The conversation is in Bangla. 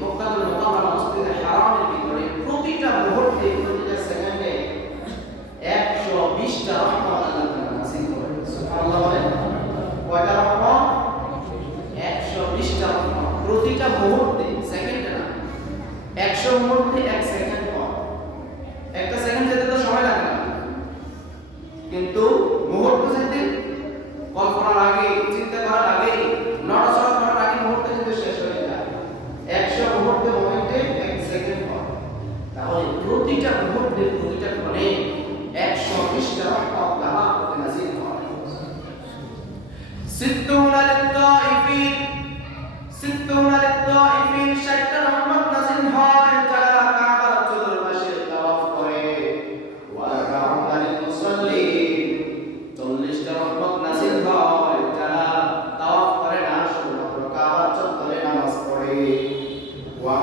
মক্কাতুল মুকাররমা মসজিদে হারামের ভিতরে প্রতিটা মুহূর্তে প্রতিটা সেকেন্ডে 120টা রহমত আল্লাহ তাআলা নাযিল করেন। সুবহানাল্লাহ বলেন। কয়টা রহমত? 120টা রহমত প্রতিটা মুহূর্তে, সেকেন্ডে না। 100 মুহূর্তে 1 সেকেন্ড পর। একটা সেকেন্ড যেতে তো সময় লাগে না, কিন্তু মুহূর্ত যেতে কল্পনার আগে, চিন্তা করার আগে, নড়াচড়া করার আগে মুহূর্তে যেতে শেষ হয়ে যায়। 100 মুহূর্তে মোমেন্টে 1 সেকেন্ড পর। তাহলে প্রতিটা মুহূর্তে প্রতিটা ক্ষণে 120টা রহমত আল্লাহ নাযিল করেন। সিত্তুনা লিত-তাইফিন, সিত্তুনা লিত-তাইফিন 60টা রহমত নাযিল হয় যারা কাবার চতুর্পাশে তাওয়াফ করে। ওয়া আরবাউনা লিল-মুসাল্লিন 40টা রহমত নাযিল হয় যারা তাওয়াফ করে না, শুধুমাত্র কাবার চত্বরে নামাজ পড়ে। ওয়া